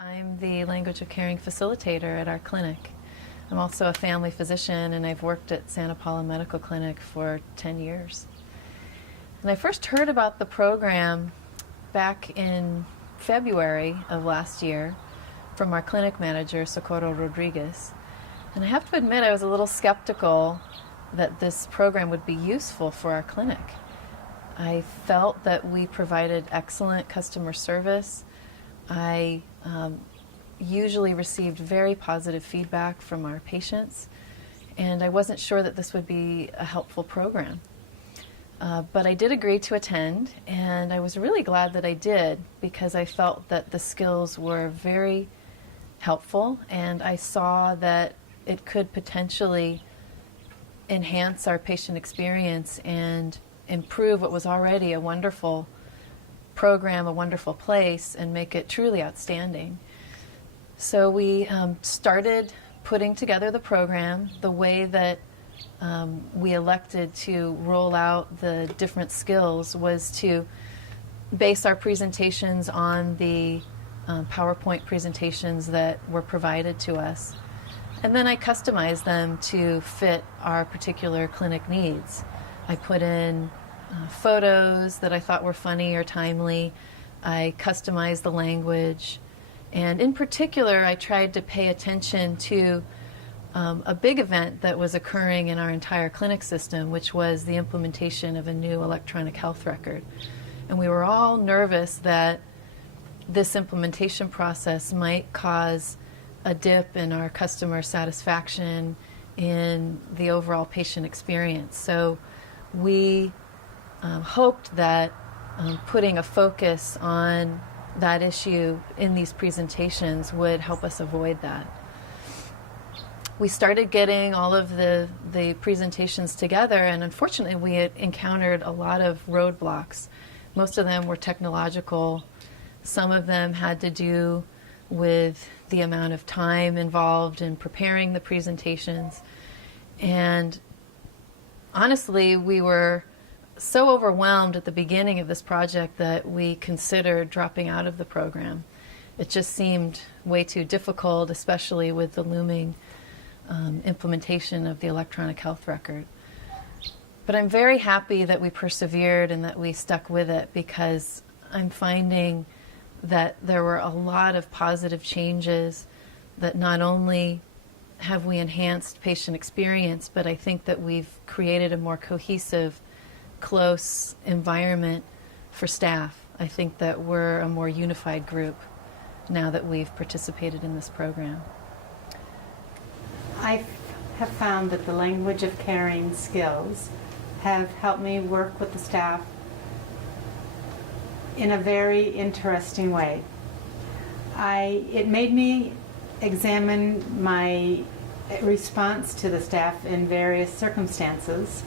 I'm the language of caring facilitator at our clinic. I'm also a family physician, and I've worked at Paula Medical Clinic for 10 years. And I first heard about the program back in February of last year from our clinic manager, Socorro Rodriguez. And I have to admit, I was a little skeptical that this program would be useful for our clinic. I felt that we provided excellent customer service. I usually received very positive feedback from our patients, and I wasn't sure that this would be a helpful program. But I did agree to attend, and I was really glad that I did, because I felt that the skills were very helpful, and I saw that it could potentially enhance our patient experience and improve what was already a wonderful program, a wonderful place, and make it truly outstanding. So we started putting together the program. The way that we elected to roll out the different skills was to base our presentations on the PowerPoint presentations that were provided to us. And then I customized them to fit our particular clinic needs. I put in photos that I thought were funny or timely. I customized the language. And in particular, I tried to pay attention to a big event that was occurring in our entire clinic system, which was the implementation of a new electronic health record. And we were all nervous that this implementation process might cause a dip in our customer satisfaction, in the overall patient experience. So we hoped that putting a focus on that issue in these presentations would help us avoid that. We started getting all of the presentations together, and unfortunately we had encountered a lot of roadblocks. Most of them were technological. Some of them had to do with the amount of time involved in preparing the presentations. And honestly, we were so overwhelmed at the beginning of this project that we considered dropping out of the program. It just seemed way too difficult, especially with the looming implementation of the electronic health record. But I'm very happy that we persevered and that we stuck with it, because I'm finding that there were a lot of positive changes, that not only have we enhanced patient experience, but I think that we've created a more cohesive, close environment for staff. I think that we're a more unified group now that we've participated in this program. I have found that the language of caring skills have helped me work with the staff in a very interesting way. It made me examine my response to the staff in various circumstances.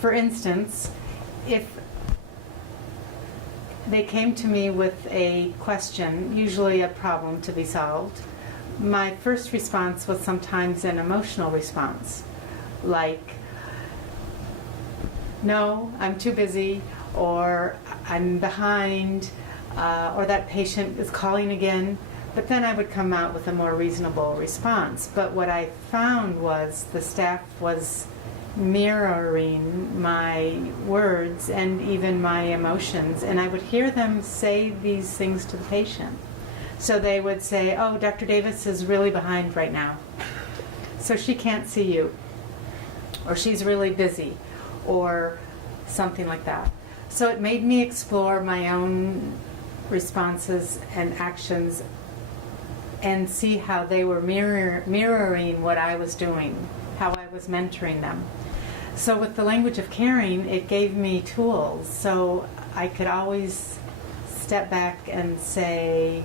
For instance, if they came to me with a question, usually a problem to be solved, my first response was sometimes an emotional response, like, no, I'm too busy, or I'm behind, or that patient is calling again. But then I would come out with a more reasonable response. But what I found was the staff was mirroring my words and even my emotions, and I would hear them say these things to the patient. So they would say, oh, Dr. Davis is really behind right now, so she can't see you, or she's really busy, or something like that. So it made me explore my own responses and actions and see how they were mirroring what I was doing, how I was mentoring them. So with the language of caring, it gave me tools, so I could always step back and say,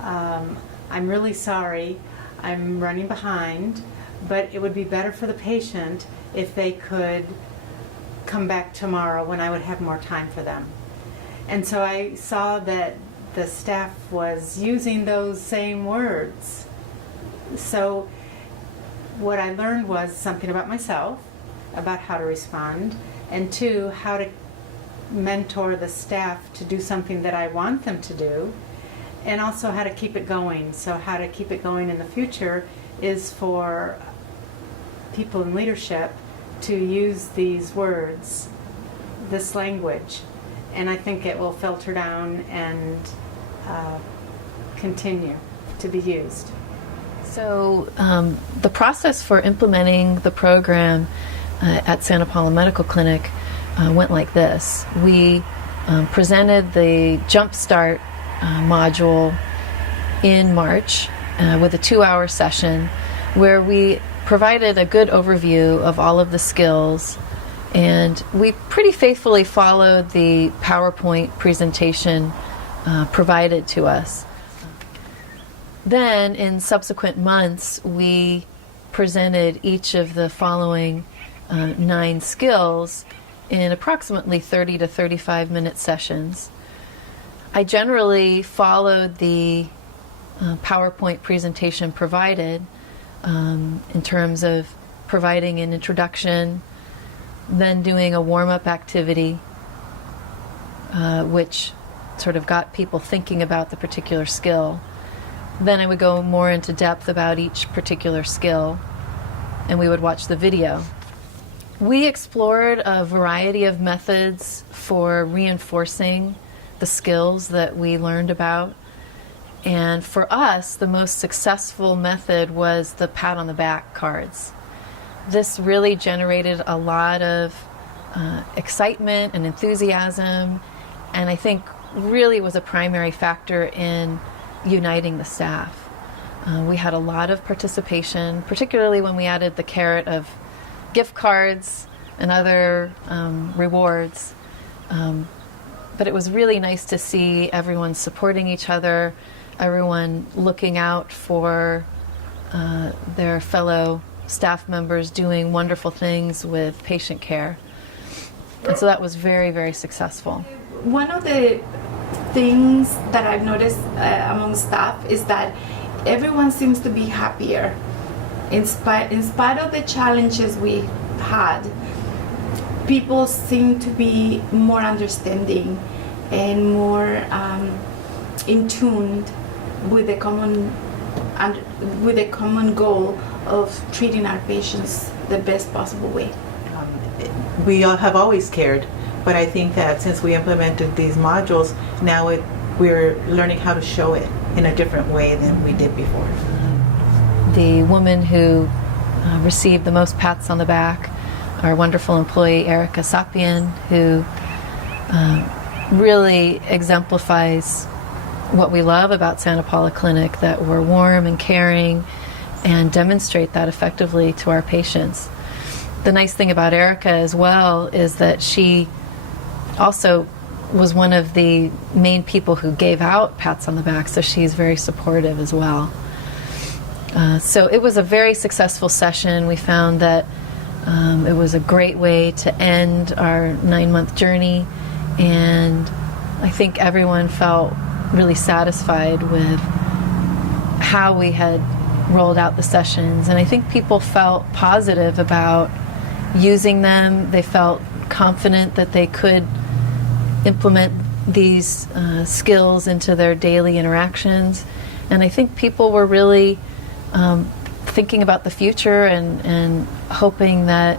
I'm really sorry, I'm running behind, but it would be better for the patient if they could come back tomorrow when I would have more time for them. And so I saw that the staff was using those same words. So what I learned was something about myself, about how to respond, and two, how to mentor the staff to do something that I want them to do, and also how to keep it going. So how to keep it going in the future is for people in leadership to use these words, this language, and I think it will filter down and continue to be used. So the process for implementing the program at Santa Paula Medical Clinic went like this. We presented the Jumpstart module in March with a 2-hour session where we provided a good overview of all of the skills, and we pretty faithfully followed the PowerPoint presentation provided to us. Then, in subsequent months, we presented each of the following 9 skills in approximately 30 to 35 minute sessions. I generally followed the PowerPoint presentation provided in terms of providing an introduction, then doing a warm-up activity, which sort of got people thinking about the particular skill. Then I would go more into depth about each particular skill, and we would watch the video. We explored a variety of methods for reinforcing the skills that we learned about. And for us, the most successful method was the pat on the back cards. This really generated a lot of excitement and enthusiasm, and I think really was a primary factor in uniting the staff. We had a lot of participation, particularly when we added the carrot of gift cards and other rewards. But it was really nice to see everyone supporting each other, everyone looking out for their fellow staff members, doing wonderful things with patient care. And so that was very, very successful. One of the things that I've noticed among staff is that everyone seems to be happier. In spite of the challenges we had, people seem to be more understanding and more in tune with the common goal of treating our patients the best possible way. We all have always cared, but I think that since we implemented these modules, now we're learning how to show it in a different way than we did before. The woman who received the most pats on the back, our wonderful employee Erica Sapien, who really exemplifies what we love about Santa Paula Clinic, that we're warm and caring and demonstrate that effectively to our patients. The nice thing about Erica as well is that she also was one of the main people who gave out pats on the back, so she's very supportive as well. So it was a very successful session. We found that it was a great way to end our 9-month journey, and I think everyone felt really satisfied with how we had rolled out the sessions, and I think people felt positive about using them. They felt confident that they could implement these skills into their daily interactions, and I think people were really thinking about the future and hoping that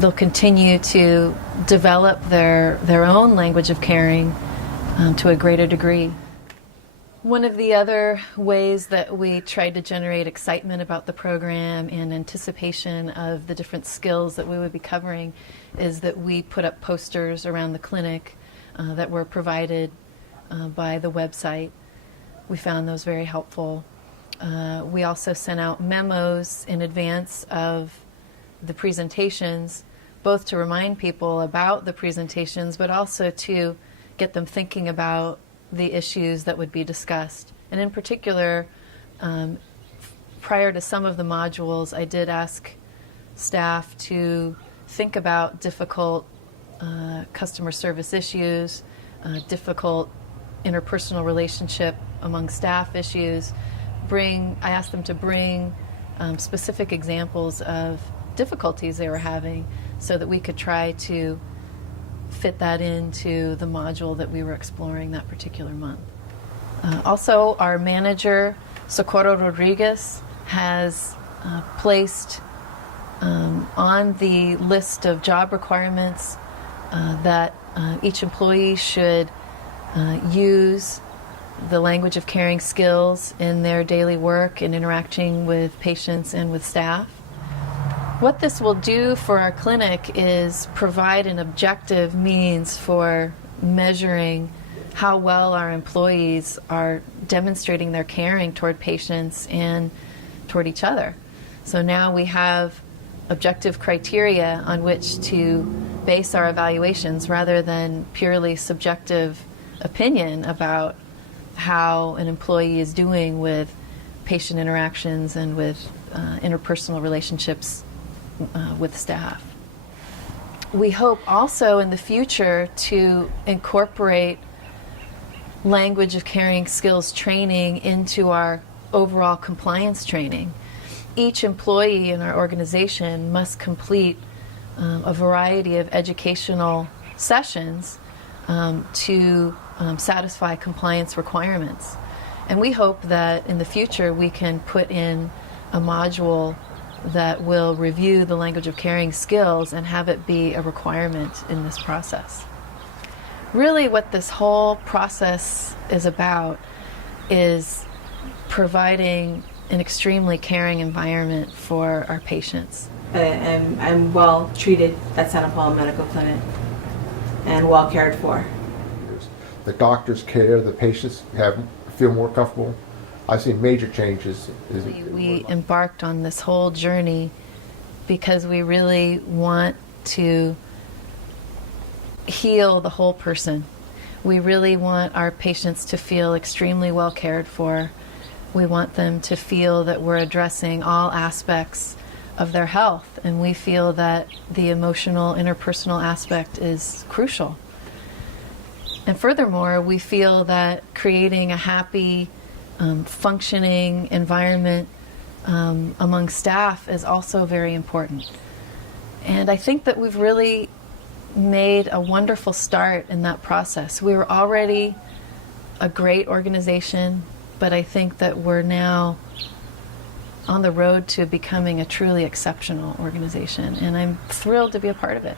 they'll continue to develop their own language of caring to a greater degree. One of the other ways that we tried to generate excitement about the program and anticipation of the different skills that we would be covering is that we put up posters around the clinic that were provided by the website. We found those very helpful. We also sent out memos in advance of the presentations, both to remind people about the presentations, but also to get them thinking about the issues that would be discussed. And in particular, prior to some of the modules, I did ask staff to think about difficult customer service issues, difficult interpersonal relationship among staff issues. I asked them to bring specific examples of difficulties they were having so that we could try to fit that into the module that we were exploring that particular month. Also, our manager, Socorro Rodriguez, has placed on the list of job requirements that each employee should use the language of caring skills in their daily work and interacting with patients and with staff. What this will do for our clinic is provide an objective means for measuring how well our employees are demonstrating their caring toward patients and toward each other. So now we have objective criteria on which to base our evaluations rather than purely subjective opinion about how an employee is doing with patient interactions and with interpersonal relationships with staff. We hope also in the future to incorporate language of caring skills training into our overall compliance training. Each employee in our organization must complete a variety of educational sessions to satisfy compliance requirements. And we hope that in the future we can put in a module that will review the language of caring skills and have it be a requirement in this process. Really what this whole process is about is providing an extremely caring environment for our patients. I'm well treated at Santa Paula Medical Clinic and well cared for. The doctors care, the patients feel more comfortable. I've seen major changes. We embarked on this whole journey because we really want to heal the whole person. We really want our patients to feel extremely well cared for. We want them to feel that we're addressing all aspects of their health, and we feel that the emotional, interpersonal aspect is crucial. And furthermore, we feel that creating a happy, functioning environment among staff is also very important. And I think that we've really made a wonderful start in that process. We were already a great organization, but I think that we're now on the road to becoming a truly exceptional organization, and I'm thrilled to be a part of it.